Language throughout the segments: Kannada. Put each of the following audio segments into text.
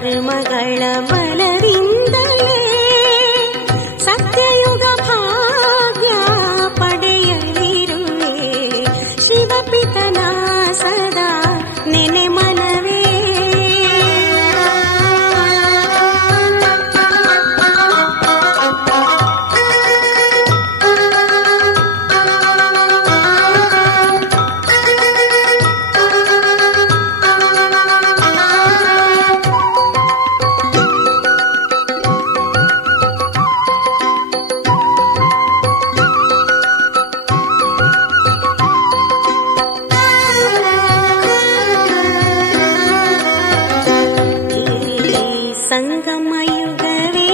ಕರ್ಮಗಳ ಬಲದಿಂದಲೇ ಸತ್ಯಯುಗ ಭಾಗ್ಯ ಪಡೆಯಲಿರುವೆ. ಶಿವಪಿತನ ಸದಾ ನೆನೆ ಮನವೇ. ಸಂಗಮಯುಗವೇ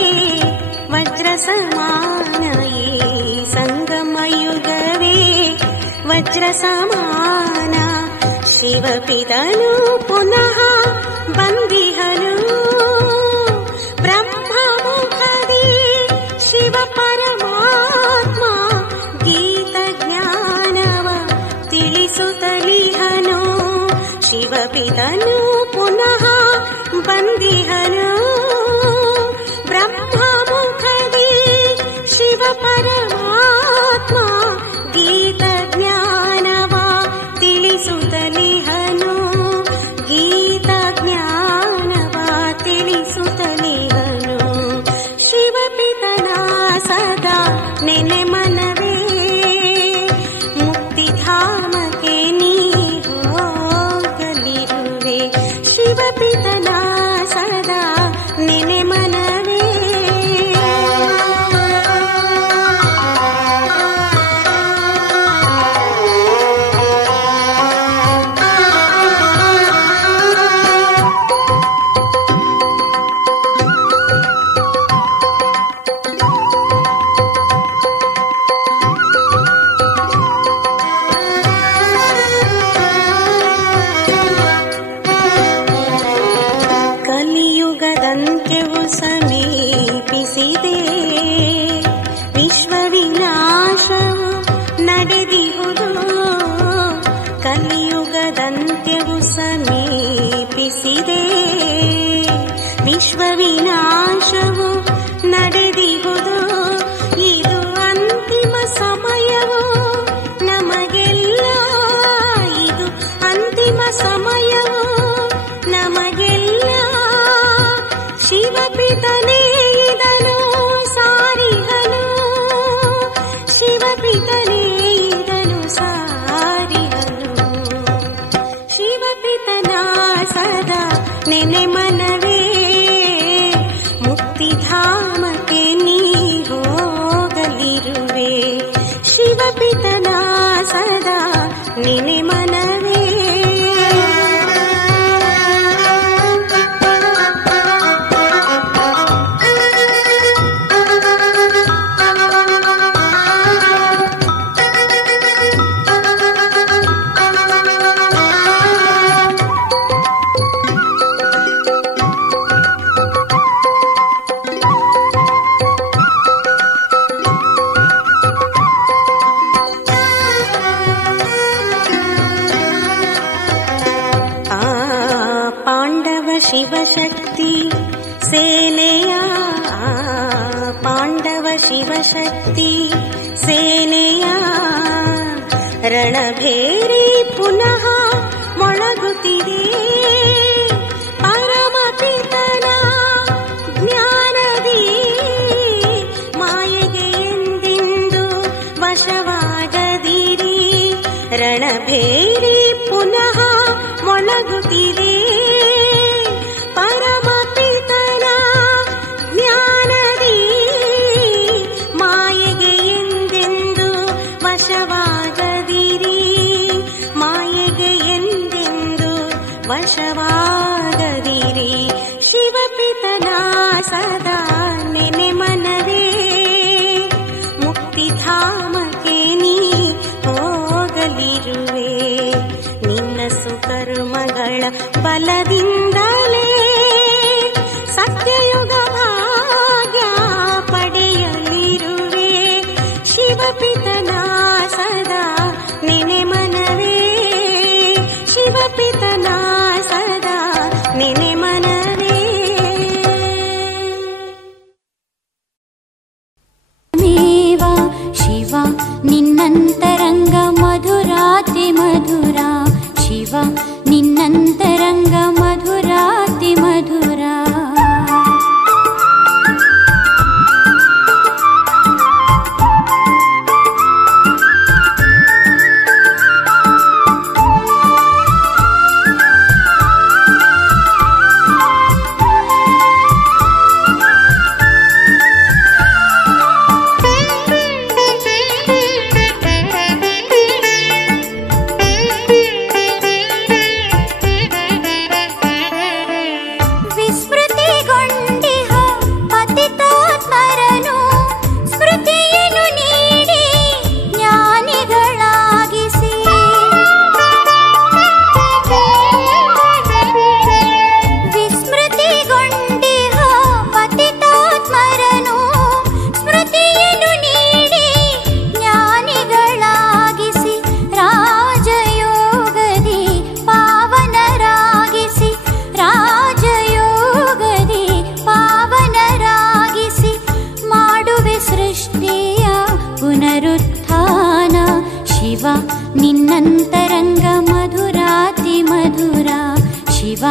ವಜ್ರ ಸಮಾನ, ಈ ಸಂಗಮಯುಗವೇ ವಜ್ರ ಸಮಾನ. ಶಿವಪಿತನು ಪುನಃ ಬಂದಿಹನು ಬ್ರಹ್ಮಮುಖದಿ. ಶಿವ ಪರಮಾತ್ಮ ಗೀತ ಜ್ಞಾನವ ತಿಳಿಸುತ್ತಲಿಹನು. ಶಿವಪಿತನು ಪುನಃ ಬಂದಿಹನು ಬ್ರಹ್ಮಮುಖದಿ. ಶಿವ ಪರಮಾತ್ಮ ಗೀತ ಜ್ಞಾನವ ತಿಳಿಸುತ್ತಲಿಹನು. ಗೀತ ಜ್ಞಾನವ ತಿಳಿಸುತ್ತಲಿಹನು. ಶಿವಪಿತನ ಸದಾ ನೆನೆ ಮನವೇ. ಮುಕ್ತಿಧಾಮಕ್ಕೆ ನೀ ಹೋಗಲಿರುವೆ. ಶಿವಪಿತನ ಸದಾ ನೆನೆ ಮನವೇ. ಕಲಿಯುಗದಂತ್ಯವು ಸಮೀಪಿಸಿದೆ. ವಿಶ್ವವಿನಾಶವು ನಡೆದಿಹುದು. ಕಲಿಯುಗದಂತ್ಯವು ಸಮೀಪಿಸಿದೆ. ವಿಶ್ವವಿನಾಶವು ನಡೆದಿಹುದು. ಇದು ಅಂತಿಮ ಸಮಯವು ನಮಗೆಲ್ಲ. ಇದು ಅಂತಿಮ ಸಮಯವು ನಮಗೆಲ್ಲ. ಶಿವಪಿತನೇ ಇದನು ಸಾರಿಹನು. ಶಿವಪಿತನೇ ಇದನು ಸಾರಿಹನು. ಶಿವಪಿತನ ಸದಾ ನೆನೆ ಮನವೇ. ಮುಕ್ತಿಧಾಮಕ್ಕೆ ನೀ ಹೋಗಲಿರುವೆ. ಶಿವಪಿತನ ಸದಾ ನೆನೆ ಮನವೇ. ಶಿವಶಕ್ತಿ ಸೇನೆಯ ಪಾಂಡವ ಶಿವಶಕ್ತಿ ಸೇನೆಯ ರಣಭೇರಿ ಪುನಃ ಮೊಳಗುತ್ತಿದೆ. ಪರಮಪಿತನ ಜ್ಞಾನದಿ ಮಾಯೆಗೆ ಎಂದೆಂದು ವಶವಾಗದಿರಿ. ರಣಭೇರಿ ಪುನಃ ಮೊಳಗುತ್ತಿದೆ. ಪರಮಪಿತನ ಜ್ಞಾನದಿ ಮಾಯೆಗೆ ಎಂದೆಂದು ವಶವಾಗದಿರಿ. ಮಾಯೆಗೆ ಎಂದೆಂದು ವಶವಾಗದಿರಿ. ಶಿವಪಿತನ ಸದಾ ನೆನೆ ಮನವೇ. ಮುಕ್ತಿಧಾಮಕ್ಕೆ ನೀ ಹೋಗಲಿರುವೆ. ನಿನ್ನ ಸುಕರ್ಮಗಳ ಬಲದಿಂದಲೇ ಸತ್ಯಯುಗ ಭಾಗ್ಯ ಪಡೆಯಲಿರುವೆ. ಶಿವಪಿತನ ಸದಾ ನೆನೆ ಮನವೇ. ಶಿವಪಿತನ ಸದಾ ನೆನೆ ಮನವೇ. ನಿನ್ನಂತರಂಗ ಮಧುರಾತಿ ಮಧುರ ಶಿವ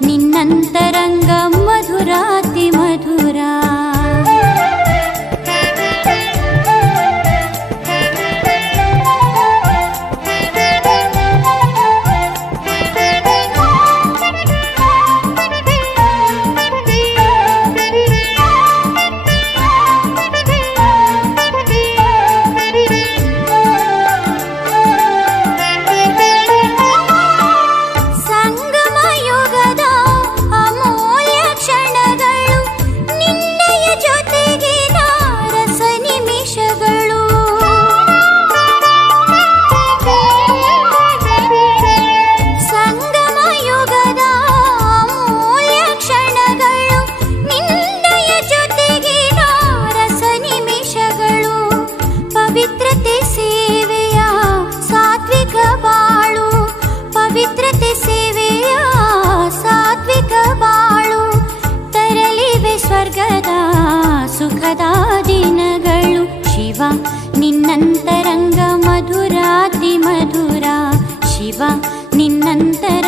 ನಿನ್ನಂತರಂಗ ಮಧುರಾತಿ ಮಧುರ ಸುಖದ ದಿನಗಳು ಶಿವ ನಿನ್ನಂತರಂಗ ಮಧುರಾತಿ ಮಧುರ ಶಿವ ನಿನ್ನಂತರ